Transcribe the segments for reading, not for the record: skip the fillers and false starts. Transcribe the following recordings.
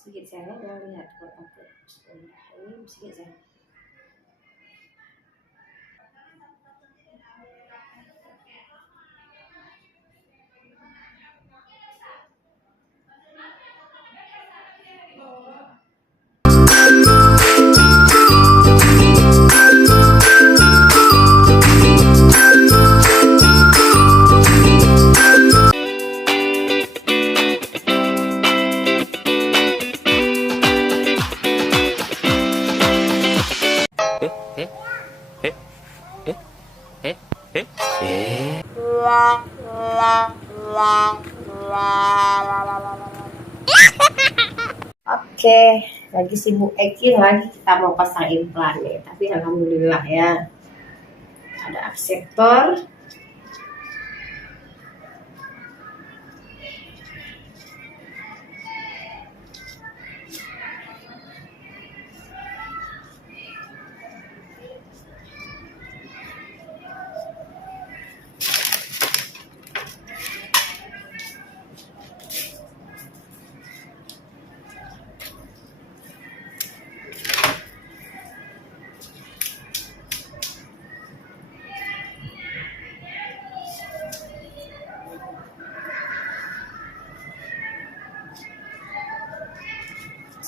Sikit sayang, jangan lihat kalau takut. Bismillahirrahmanirrahim. Sikit sayang. Oke, lagi sibuk Eki lagi kita mau pasang implan nih, tapi alhamdulillah ya ada akseptor.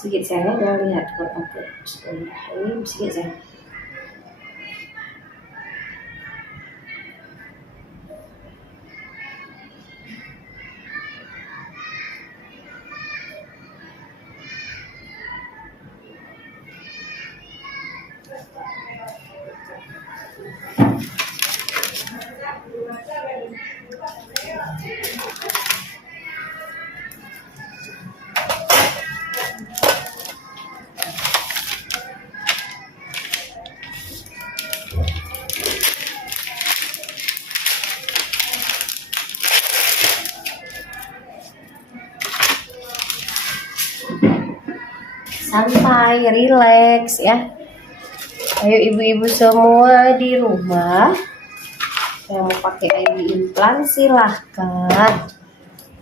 Sikit sayang, jangan lihat kalau takut. Bismillahirrahmanirrahim. Sikit sayang. Santai, rileks ya. Ayo ibu-ibu semua di rumah yang mau pakai IUI implan silahkan,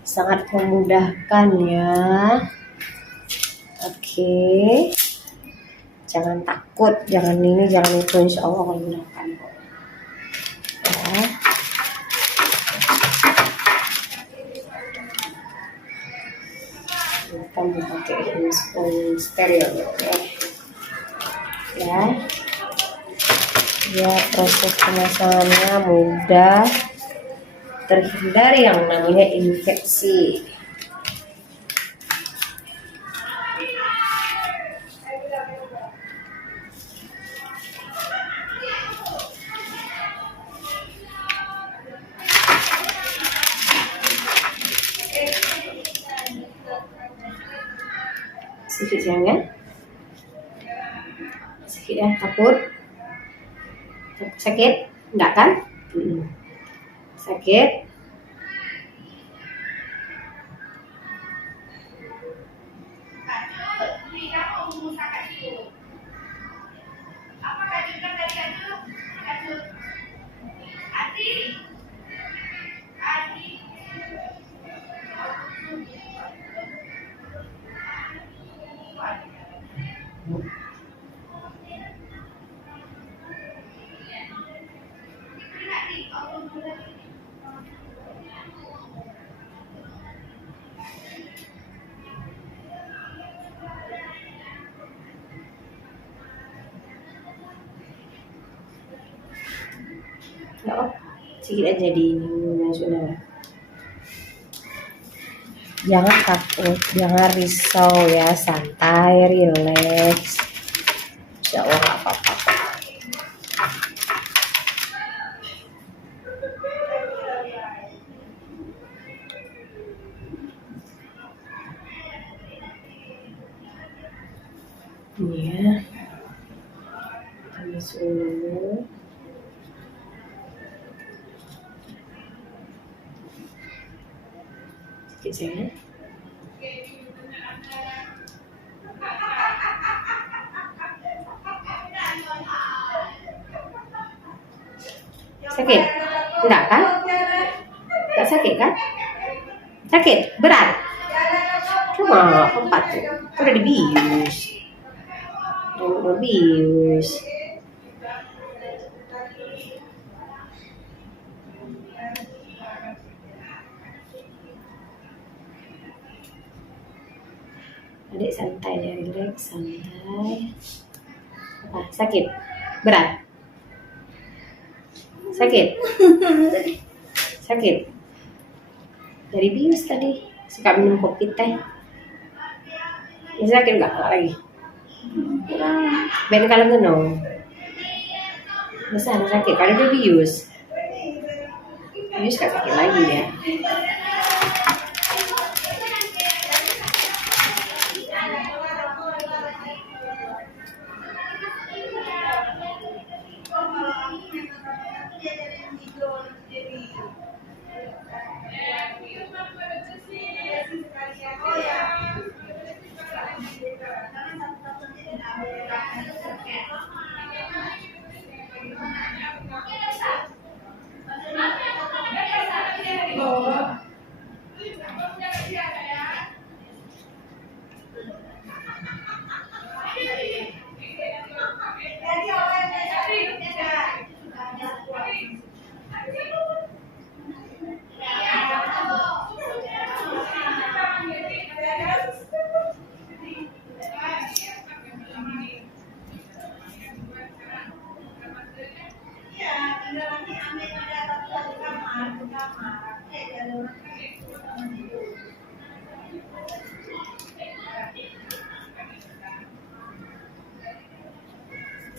sangat memudahkan ya. Oke, jangan takut, jangan ini, jangan itu, insya Allah memudahkan kok ya. Kita mau pakai spoon steril ya. Ya, proses pemasangannya mudah, terhindar yang namanya infeksi. Sedikit sayang ya, sedikit ya. Takut sakit enggak kan? Sakit. Oh, sedikit aja di ini sudah. Jangan takut, jangan risau ya, santai, rileks. Insya Allah nggak apa-apa. Ini ya, kita masukin dulu. Sedikit sayang. Sakit? Enggak kan? Enggak sakit kan? Sakit? Berat? mah empat tuh. Itu udah dibius. Udah bius. Adik santai ya, relax, santai. Apa? Sakit? Berat? Sakit? Sakit? Dari bius tadi. Suka minum kopi teh. Masih sakit nggak lagi? Ben kalau ngenong. Besar sakit. Kalau dia bius. Bius gak sakit lagi ya.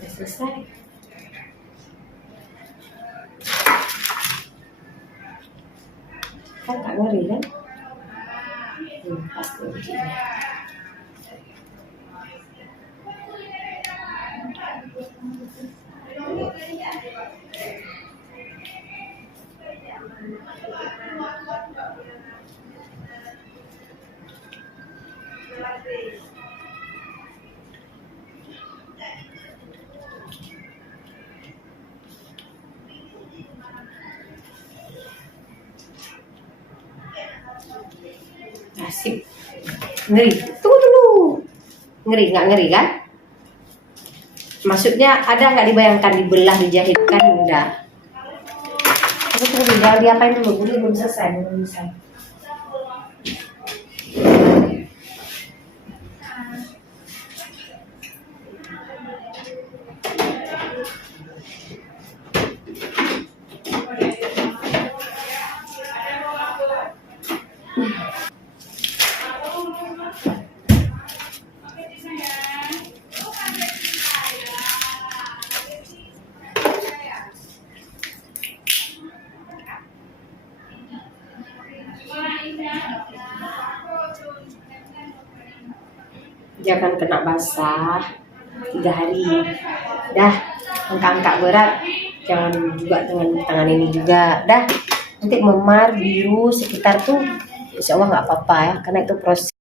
Udah selesai. Kan tak ngeri kan? Pas kuncinya. Asik. Ngeri. Tunggu dulu. Ngeri nggak ngeri kan? Maksudnya ada nggak dibayangkan dibelah, dijahitkan? Enggak. Tunggu, jangan diapain dulu. Belum selesai, belum selesai. Jangan kena basah 3 hari. Dah, angkat-angkat berat jangan juga dengan tangan ini juga. Dah, nanti memar biru sekitar tuh insya Allah nggak apa-apa ya, karena itu proses.